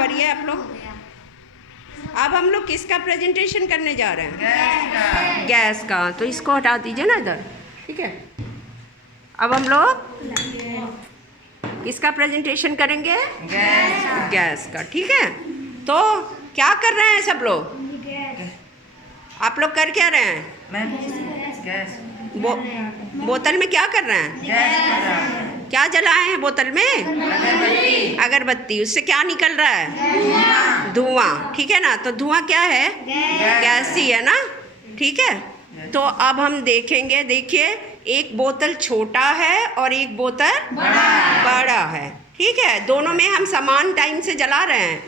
भरिए आप लोग। अब हम लोग किसका प्रेजेंटेशन करने जा रहे हैं? गैस का। तो इसको हटा दीजिए ना इधर, ठीक है। अब हम लोग किसका प्रेजेंटेशन करेंगे? गैस का, ठीक है। तो क्या कर रहे हैं सब लोग? आप लोग कर क्या रहे हैं? बोतल में क्या कर रहे हैं? क्या जलाए हैं बोतल में? अगरबत्ती। उससे क्या निकल रहा है? धुआं, ठीक है ना। तो धुआं क्या है? गैस ही है ना, ठीक है। तो अब हम देखेंगे, देखिए एक बोतल छोटा है और एक बोतल बड़ा है, ठीक है। दोनों में हम समान टाइम से जला रहे हैं।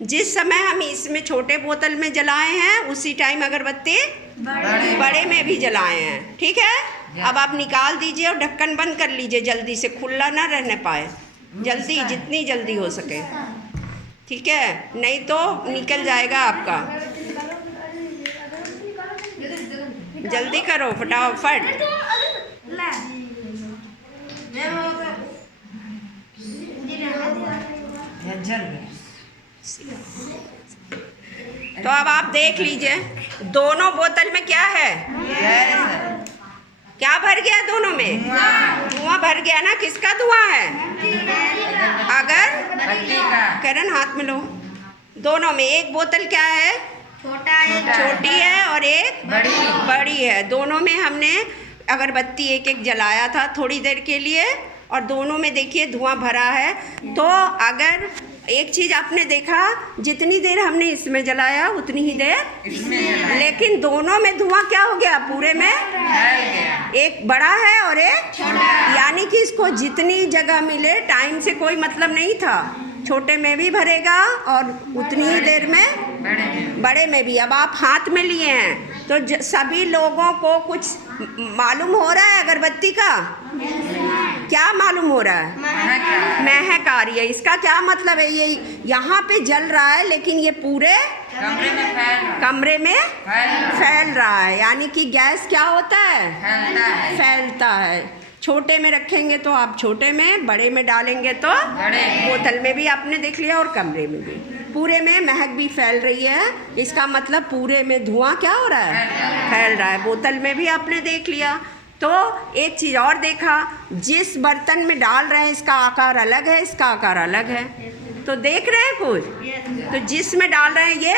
जिस समय हम इसमें छोटे बोतल में जलाए हैं उसी टाइम अगरबत्ती बड़े में भी जलाए हैं, ठीक है। अब आप निकाल दीजिए और ढक्कन बंद कर लीजिए जल्दी से, खुला ना रहने पाए, जल्दी, जितनी जल्दी हो सके, ठीक है। नहीं तो निकल जाएगा आपका। जल्दी करो फटाफट। तो अब आप देख लीजिए दोनों बोतल में क्या है? क्या भर गया दोनों में? धुआं भर गया ना। किसका धुआं है? करण हाथ में लो। दोनों में एक बोतल क्या है? छोटी है और एक बड़ी है। दोनों में हमने अगरबत्ती एक एक जलाया था थोड़ी देर के लिए, और दोनों में देखिए धुआं भरा है। तो अगर एक चीज़ आपने देखा, जितनी देर हमने इसमें जलाया उतनी ही देर, लेकिन दोनों में धुआं क्या हो गया? पूरे में एक बड़ा है और एक छोटा, यानी कि इसको जितनी जगह मिले, टाइम से कोई मतलब नहीं था। छोटे में भी भरेगा और उतनी ही देर में बड़े में भी। अब आप हाथ में लिए हैं तो सभी लोगों को कुछ मालूम हो रहा है अगरबत्ती का? क्या मालूम हो रहा है? महक आ रही है। इसका क्या मतलब है? ये यहाँ पे जल रहा है लेकिन ये पूरे कमरे में फैल रहा है, यानी कि गैस क्या होता है? फैलता है। छोटे में रखेंगे तो आप छोटे में, बड़े में डालेंगे तो बोतल में भी आपने देख लिया और कमरे में भी। पूरे में महक भी फैल रही है, इसका मतलब पूरे में धुआं क्या हो रहा है? फैल रहा है। बोतल में भी आपने देख लिया। तो एक चीज़ और देखा, जिस बर्तन में डाल रहे हैं इसका आकार अलग है, इसका आकार अलग है। तो देख रहे हैं कुछ? तो जिसमें डाल रहे हैं ये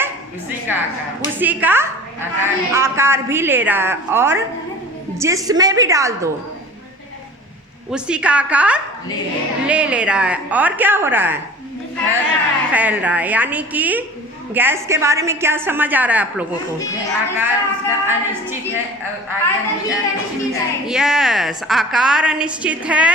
उसी का आकार भी ले रहा है, और जिसमें भी डाल दो उसी का आकार ले रहा है। और क्या हो रहा है? फैल रहा है। यानी कि गैस के बारे में क्या समझ आ रहा है आप लोगों को? आकार उसका अनिश्चित है और आयतन भी अनिश्चित है। यस, आकार अनिश्चित है,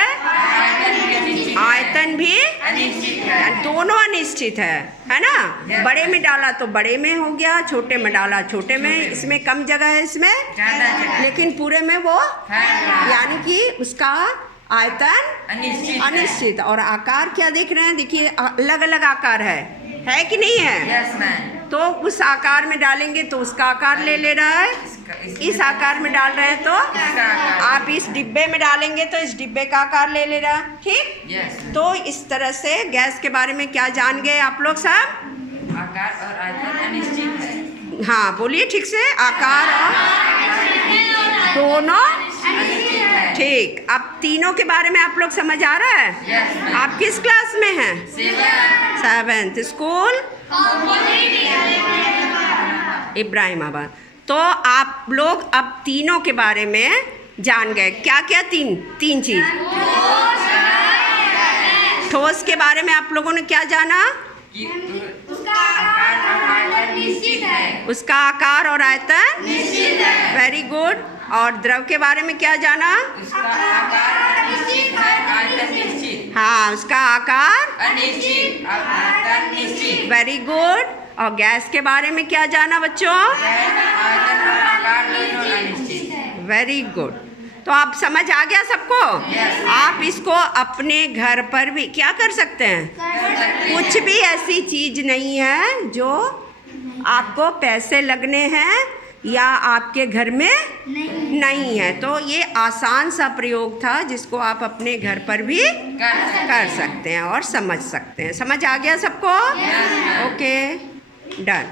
आयतन भी अनिश्चित है, दोनों अनिश्चित है ना। बड़े में डाला तो बड़े में हो गया, छोटे में डाला छोटे में। इसमें कम जगह है, इसमें ज्यादा जगह, लेकिन पूरे में वो, यानी कि उसका आयतन अनिश्चित। और आकार क्या देख रहे हैं? देखिए अलग अलग आकार है कि नहीं है? Yes ma'am. तो उस आकार में डालेंगे तो उसका आकार ले रहा है, इस आकार में डाल रहे हैं तो आप इस डिब्बे में डालेंगे तो इस डिब्बे का आकार ले रहा है, ठीक? यस। तो इस तरह से गैस के बारे में क्या जान गए आप लोग सब? आकार और आयतन अनिश्चित है। हाँ बोलिए ठीक से। आकार और दोनों, ठीक। अब तीनों के बारे में आप लोग समझ आ रहा है? yes, आप किस क्लास में हैं? 7th school Ibrahimabad. तो आप लोग अब तीनों के बारे में जान गए। क्या क्या? तीन चीज। ठोस के बारे में आप लोगों ने क्या जाना? उसका आकार और आयतन निश्चित है। Very good. और द्रव के बारे में क्या जाना? उसका आकार निश्चित है, आयतन निश्चित। हाँ, उसका आकार अनिश्चित और आयतन निश्चित। Very good. और गैस के बारे में क्या जाना बच्चों? आयतन और आकार दोनों अनिश्चित। Very good. तो आप समझ आ गया सबको? yes. आप इसको अपने घर पर भी क्या कर सकते हैं? कुछ भी ऐसी चीज नहीं है जो आपको पैसे लगने हैं या आपके घर में नहीं है। तो ये आसान सा प्रयोग था जिसको आप अपने घर पर भी कर सकते हैं और समझ सकते हैं। समझ आ गया सबको? Okay, done.